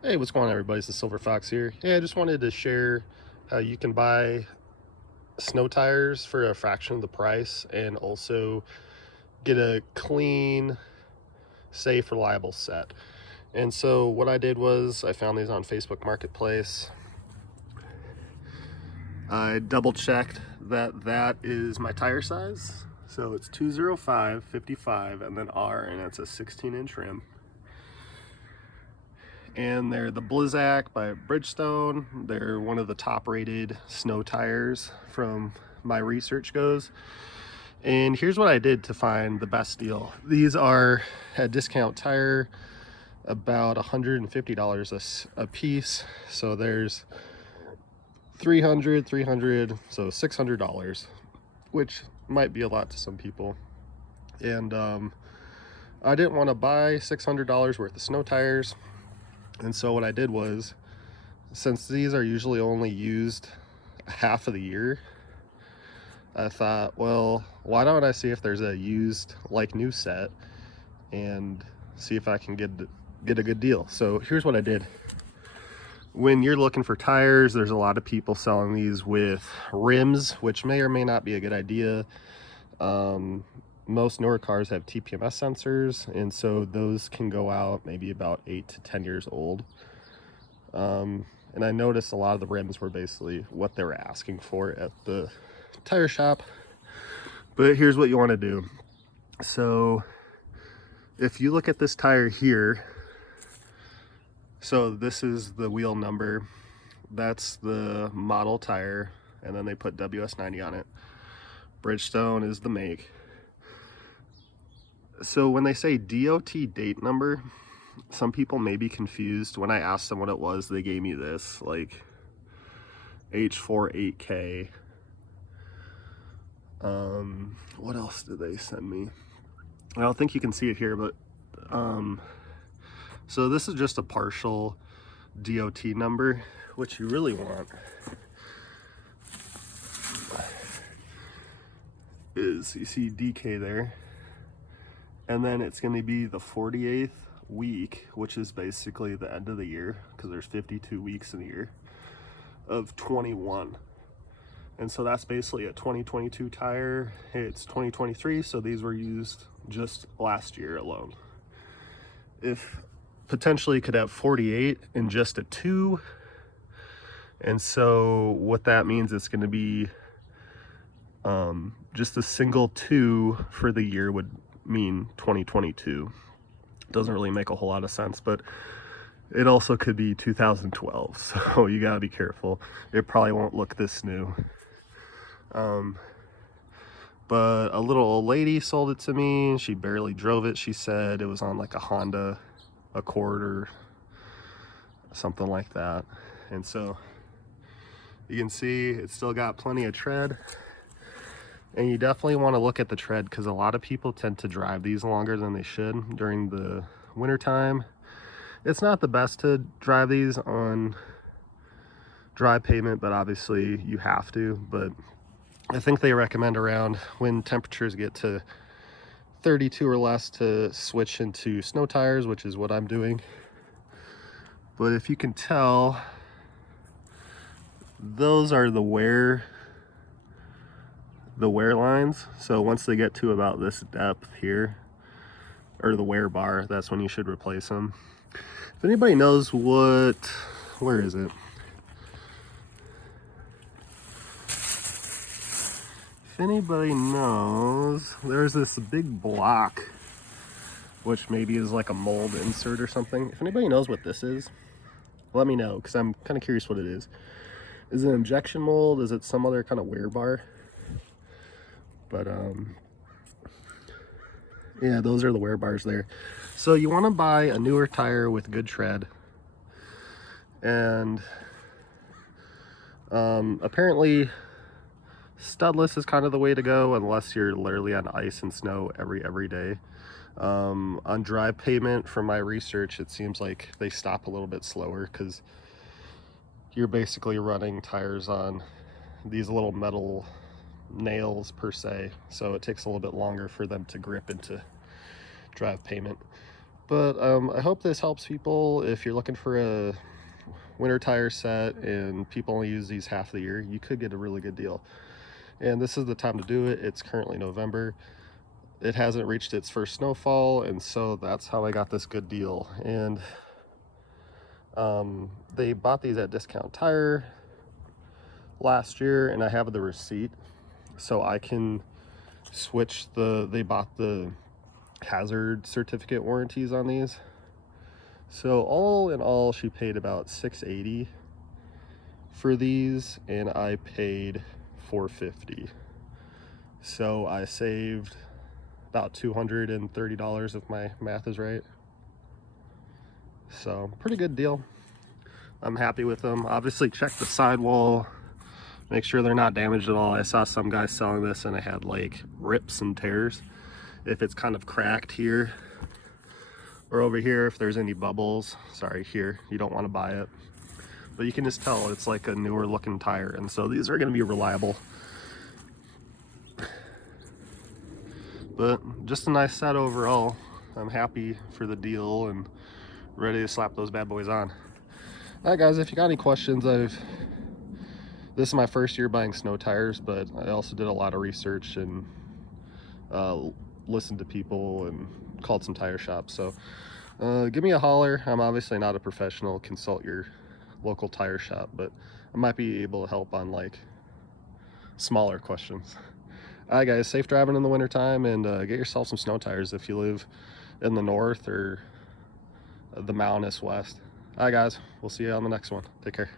Hey, what's going on, everybody? It's the Silver Fox here. Hey, I just wanted to share how you can buy snow tires for a fraction of the price and also get a clean, safe, reliable set. And so what I did was I found these on Facebook Marketplace. I double checked that that is my tire size. So it's 205, 55, and then R, and it's a 16-inch rim. And they're the Blizzak by Bridgestone. They're one of the top rated snow tires from my research goes. And here's what I did to find the best deal. These are at Discount Tire about $150 a piece. So there's 300, so $600, which might be a lot to some people. And I didn't want to buy $600 worth of snow tires. And so what I did was, since these are usually only used half of the year, I thought, well, why don't I see if there's a used like new set and see if I can get a good deal. So here's what I did. When you're looking for tires, there's a lot of people selling these with rims, which may or may not be a good idea. Most newer cars have TPMS sensors, and so those can go out maybe about 8 to 10 years old. And I noticed a lot of the rims were basically what they were asking for at the tire shop. But here's what you want to do. So if you look at this tire here, so this is the wheel number, that's the model tire, and then they put WS90 on it. Bridgestone is the make. So when they say DOT date number, some people may be confused. When I asked them what it was, they gave me this, like H48K. What else did they send me? I don't think you can see it here, but so this is just a partial DOT number. What you really want is, you see DK there, and then it's going to be the 48th week, which is basically the end of the year, because there's 52 weeks in the year, of 21. And so that's basically a 2022 tire. It's 2023, so these were used just last year alone. If potentially could have 48 in just a 2, and so what that means, it's going to be just a single 2 for the year would mean 2022. Doesn't really make a whole lot of sense, but it also could be 2012, so you gotta be careful. It probably won't look this new. But a little old lady sold it to me. She barely drove it. She said it was on like a Honda Accord or something like that. And so you can see it's still got plenty of tread. And you definitely want to look at the tread, because a lot of people tend to drive these longer than they should during the winter time. It's not the best to drive these on dry pavement, but obviously you have to. But I think they recommend around when temperatures get to 32 or less to switch into snow tires, which is what I'm doing. But if you can tell, those are the wear lines. So once they get to about this depth here, or the wear bar, that's when you should replace them. If anybody knows where is it? If anybody knows, there's this big block, which maybe is like a mold insert or something. If anybody knows what this is, let me know, because I'm kind of curious what it is. Is it an injection mold? Is it some other kind of wear bar? But yeah, those are the wear bars there. So you want to buy a newer tire with good tread. And apparently studless is kind of the way to go, unless you're literally on ice and snow every day. On dry pavement, from my research, it seems like they stop a little bit slower, because you're basically running tires on these little metal nails per se, so it takes a little bit longer for them to grip into dry pavement. But I hope this helps people. If you're looking for a winter tire set and people only use these half the year, you could get a really good deal. And this is the time to do it. It's currently November. It hasn't reached its first snowfall, and so that's how I got this good deal. And they bought these at Discount Tire last year, and I have the receipt, so I can switch they bought the hazard certificate warranties on these. So all in all, she paid about $680 for these, and I paid $450. So I saved about $230 if my math is right. So pretty good deal. I'm happy with them. Obviously check the sidewall, make sure they're not damaged at all. I saw some guys selling this and it had like rips and tears. If it's kind of cracked here or over here, if there's any bubbles, sorry, here, you don't want to buy it. But you can just tell it's like a newer looking tire, and so these are going to be reliable. But just a nice set overall. I'm happy for the deal and ready to slap those bad boys on. All right, guys, if you got any questions, this is my first year buying snow tires, but I also did a lot of research and listened to people and called some tire shops. So give me a holler. I'm obviously not a professional. Consult your local tire shop, but I might be able to help on like smaller questions. All right, guys, safe driving in the wintertime, and get yourself some snow tires if you live in the north or the mountainous west. All right, guys, we'll see you on the next one. Take care.